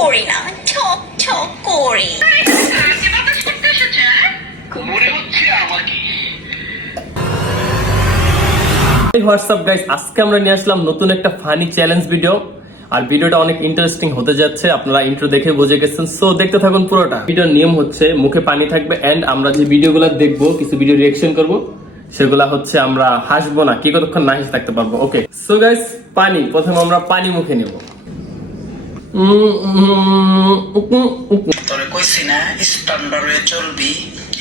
করি না, ছক ছক করি। হোয়াটসঅ্যাপ গাইস, আজকে আমরা নিয়ে আসলাম নতুন একটা ফানি চ্যালেঞ্জ ভিডিও। আর ভিডিওটা অনেক ইন্টারেস্টিং হতে যাচ্ছে, আপনারা ইন্ট্রো দেখে বুঝে গেছেন। সো দেখতে থাকুন পুরোটা। ভিডিওর নিয়ম হচ্ছে মুখে পানি থাকবে এন্ড আমরা যে ভিডিওগুলো দেখবো, কিছু ভিডিও রিঅ্যাকশন করব, সেগুলা হচ্ছে আমরা হাসবো না, কি কতক্ষণ না হেসে থাকতে পারবো। ওকে, সো গাইস, পানি প্রথমে আমরা পানি মুখে নেব। তোরে কইছি না স্ট্যান্ডার্ডে চলবি,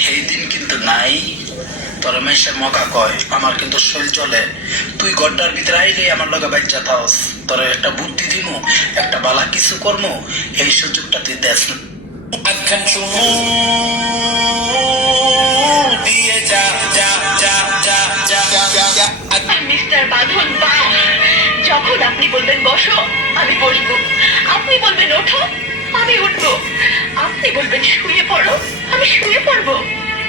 এই দিন কিন্তু নাই। তোরে মেশে মকা কয়, আমার কিন্তু শরীর চলে। তুই গড্ডার ভিতরে আইলে আমার লগে বাচ্চা থাকস, তোরে একটা বুদ্ধি দিমু, একটা বালা কিছু করমু, এই সুযোগটা তুই দেস না। আখান চুমু দিয়ে যা যা যা যা যা যা। মিস্টার বাঁধন পা, যখন আপনি বলবেন বসো আমি বসবো, আপনি বলবেন ওঠো আমি উঠবো, আপনি বলবেন শুয়ে পড়ো আমি শুয়ে পড়বো।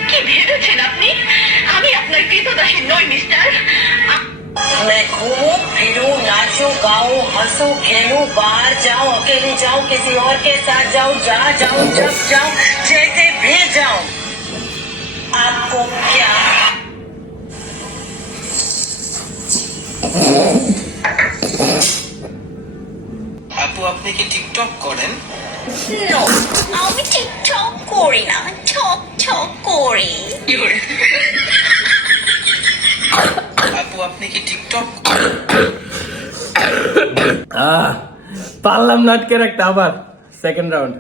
কি ভেবেছেন আপনি আমি আপনার কৃতদাসী নই মিস্টার? मैं घूमूं फिरूं नाचूं गाऊं हंसूं खेलूं बाहर जाऊं अकेली जाऊं किसी और के साथ जाऊं जहाँ जाऊं जब जाऊं जैसे भी जाऊं आपको क्या আপু আপনি কি টিকটক করেন? নো, আমি টিকটক করি না, ছক ছক করি। আপু আপনি কি টিকটক পারলাম না আটকে রাখতে। আবার সেকেন্ড রাউন্ড।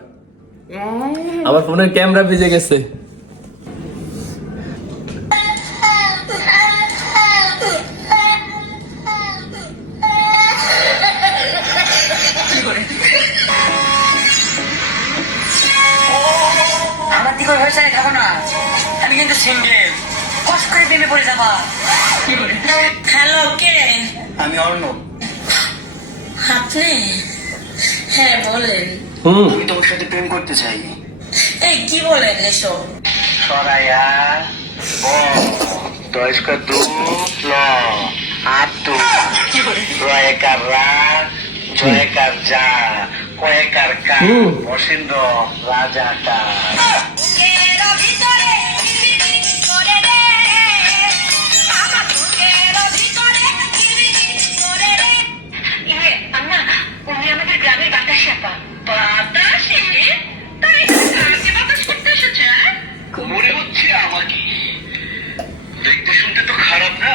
আমার ফোনের ক্যামেরা ভিজে গেছে। আমার দিকে হয়েছে খাবো না, আমি কিন্তু সিঙ্গেল, কষ্ট করে প্রেমে পড়ে যাবা। হ্যালো, কে? আমি অর্ণব। আপনি? হ্যাঁ বলেন। আমি তোমার সাথে প্রেম করতে চাই। এই কি বলেন এসব? সরাইয়া দশকা দু ল আতু রয়েকার রা জয়কার যা কয়েকার কা বসেন্দ্র রাজা কা। আমাদের গ্রামের বাতাস আপা। বাতাসে তাই বাতাস করতে এসেছে? মনে হচ্ছে আমাকে দেখতে শুনতে তো খারাপ না।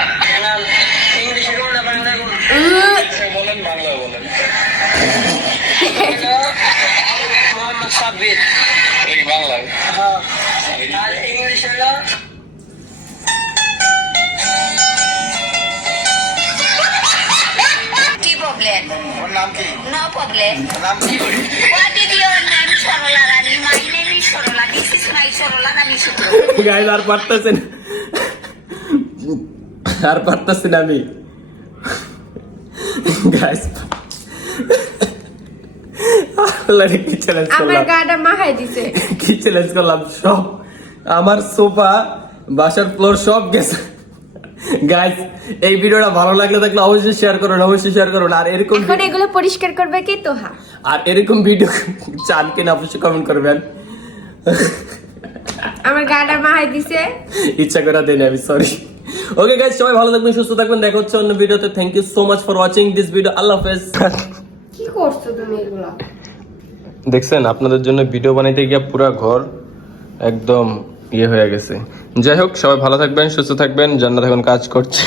ইংলিশে বললে বাংলা বলেন, বাংলা বলেন। মোহাম্মদ সাব্বির। বাংলা আর ইংলিশ হলো কি প্রবলেম? ওর নাম কি? No problem. নাম কি? What is your name? Sarala Rani. My name is Sarala. This is my Sarala রানী সূত্র। গাইজ আর পারতেছি না, আর পারতেছি না আমি। গাইজ কি চ্যালেঞ্জ আমার করলাম, গাটা মাহাই দিছে। কি চ্যালেঞ্জ করলাম, সব আমার সোফা বাসার ফ্লোর সব গেছে। গাইজ এই ভিডিওটা ভালো লাগলে থাকলে অবশ্যই শেয়ার করুন, অবশ্যই শেয়ার করুন। আর এরকম এখন এগুলো পরিষ্কার করবে কি তোহা? আর এরকম ভিডিও চান কিনা অবশ্যই কমেন্ট করবেন। আমার গাটা মাহাই দিছে, ইচ্ছা করে দেন, আমি সরি। ওকে গাইজ, সবাই ভালো থাকবেন, সুস্থ থাকবেন, দেখা হচ্ছে অন্য ভিডিওতে। Thank you so much for watching this video. আল্লাহ হাফেজ। কি করছো তুমি এগুলো? দেখছেন, আপনাদের জন্য ভিডিও বানাইতে গিয়ে পুরো ঘর একদম ইয়ে হয়ে গেছে। যাই হোক, সবাই ভালো থাকবেন, সুস্থ থাকবেন, জান্নাত এখন কাজ করছে।